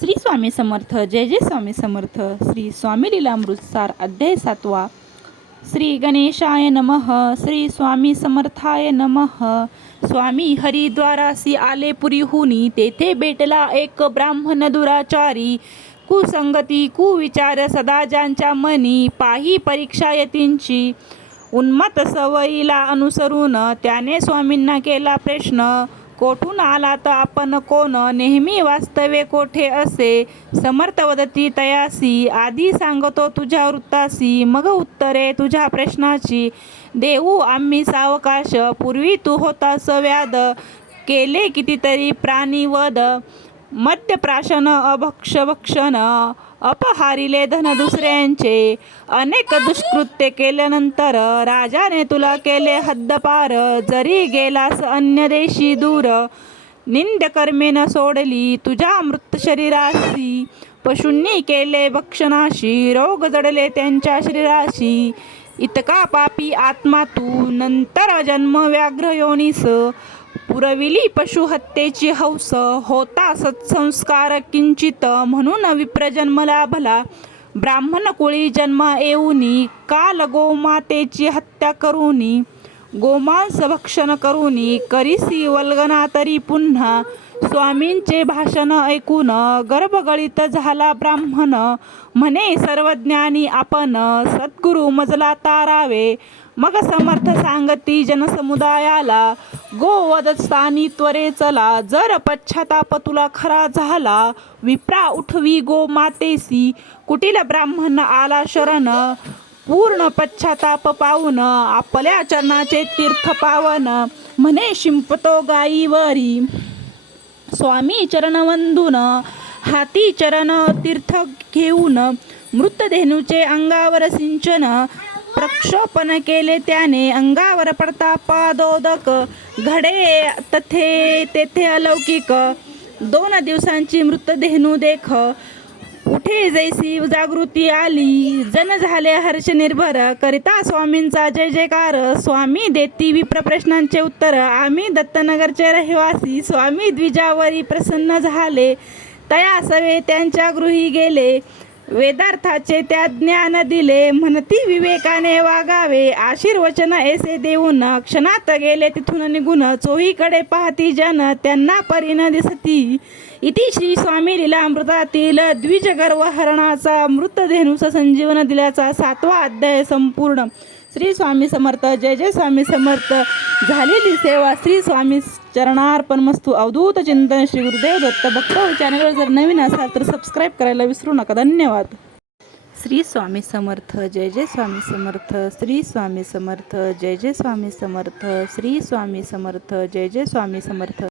श्री स्वामी समर्थ जय जय स्वामी समर्थ श्री स्वामी लीलामृतसार अध्याय सातवा. श्री गणेशाय नमः श्री स्वामी समर्थाय नमः. स्वामी हरिद्वारासी आले पुरीहुनी तेथे भेटला एक ब्राह्मण दुराचारी. कुसंगती कुविचार सदा ज्यांच्या मनी पाही परीक्षा यतींची. उन्मत्त सवयीला अनुसरून त्याने स्वामींना केला प्रश्न. कोठून आला तर आपण कोण? नेहमी वास्तवे कोठे असे? समर्थ वदती तयासी आधी सांगतो तुझ्या वृत्तासी मग उत्तरे तुझ्या प्रश्नाची. देऊ आम्ही सावकाश पूर्वी तू होतास व्याध. केले कितीतरी प्राणीवध मद्यप्राशन अभक्षभक्षण. अपहारिले धन दुसऱ्यांचे. अनेक दुष्कृत्य केल्यानंतर राजाने तुला केले हद्दपार. जरी गेलास अन्य देशी दूर निंद कर्मे सोडली तुझ्या मृत शरीराशी. पशूंनी केले भक्षणाशी रोग जडले त्यांच्या शरीराशी. इतका पापी आत्मा तू नंतर जन्म व्याघ्र योनीस. पुरविली पशुहत्येची हौस होता सत्संस्कार किंचित म्हणून विप्रजन्मला भला ब्राह्मण कुळी जन्म येऊनी काल गोमातेची हत्या करूनी. गोमांस भक्षण करूनी करीसी वल्गना तरी पुन्हा स्वामींचे भाषण ऐकून गर्भगळीत झाला ब्राह्मण. म्हणे सर्वज्ञानी आपण सद्गुरु मजला तारावे. मग समर्थ सांगती जनसमुदायाला गोवध स्थानी त्वरे चला जर पश्चाताप तुला खरा झाला विप्रा उठवी गो मातेसी. कुटील ब्राह्मण आला शरण. पूर्ण पश्चाताप पाहून आपल्या चरणाचे तीर्थ पावन. म्हणे शिंपतो गाईवरी. स्वामी चरण वंदून हाती चरण तीर्थ घेऊन मृतधेनूचे अंगावर सिंचन. प्रक्षोपण केले त्याने अंगावर पडता पादोदक घडे तथे तेथे अलौकिक. दोन दिवसांची मृतधेनू देख. उठे जैसी जागृती आली. जन झाले हर्ष निर्भर करिता स्वामींचा जय जयकार. स्वामी देती विप्र प्रश्नांचे उत्तर. आम्ही दत्तनगरचे रहिवासी. स्वामी द्विजावरी प्रसन्न झाले. तया सवे त्यांच्या गृही गेले. वेदार्थाचे त्या ज्ञान दिले. म्हणती विवेकाने वागावे. आशीर्वचन ऐसे देऊन क्षणात गेले तिथून निघून चोहीकडे पाहती जन त्यांना परीन दिसती. इति श्री स्वामी लिलामृतातील द्विजगर्व हरणाचा मृतधेनुचा संजीवन दिल्याचा सातवा अध्याय संपूर्ण. श्री स्वामी समर्थ जय जय स्वामी समर्थ. झालेली सेवा श्री स्वामी चरणार्पण मस्तू. अवधूत चिंतन श्री गुरुदेव दत्त भक्त चॅनलवर जर नवीन असाल तर सबस्क्राईब करायला विसरू नका. धन्यवाद. श्री स्वामी समर्थ जय जय स्वामी समर्थ. श्री स्वामी समर्थ जय जय स्वामी समर्थ. श्री स्वामी समर्थ जय जय स्वामी समर्थ.